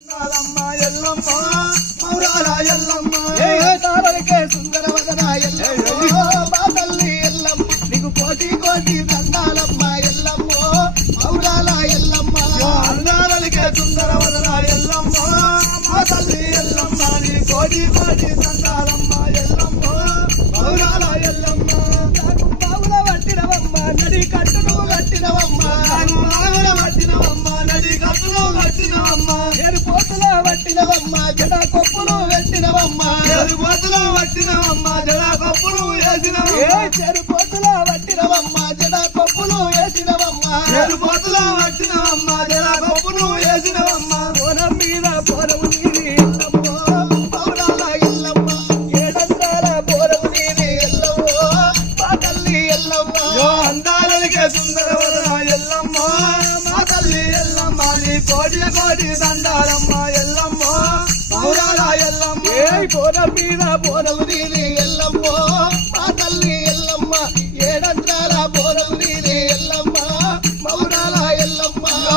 ఎల్లమ్మ మౌరాల ఎల్లమ్మ తారకే సుందరవదన ఎల్లమ్మ మా తల్లి ఎల్లమ్మ నీకు కోటి కోటి దండాలమ్మ ఎల్లమ్మ మౌరాల ఎల్లమ్మ అందాలకే సుందరవదన ఎల్లమ్మ మా తల్లి ఎల్లమ్మ నీ కోటి కోటి దండాలమ్మ ఎల్లమ్మ మౌరాల ఎల్లమ్మ బావుల పట్టినవమ్మ నడి కట్టును కట్టినవమ్మ బావుల పట్టినవమ్మ నడి కట్టును కట్టినవమ్మ పోతులో పట్టినవమ్మ జడ కొప్పులు పెట్టినవమ్మ పోతులో పట్టినవమ్మ జడ కొప్పులు వేసినవమ్మ చెరుపోతులో పట్టినవమ్మ జడ కొప్పులు వేసినవమ్మ చెరుపోతులో పట్టినవమ్మ జడ కొప్పులు వేసినవమ్మ పోనం మీద పోరవు నీది ఎల్లమ్మ పౌరాల ఎల్లమ్మ ఏడందాల పోరవు నీది ఎల్లమ్మ మా తల్లి ఎల్లమ్మ అందాలకే సుందరవదన ఎల్లమ్మ మా తల్లి ఎల్లమ్మ నీ కోటి కోటి దండాలమ్మ ఎల్లమ్మ పౌరాల ఎల్లమ్మ పోరం మీద పోరవు నీది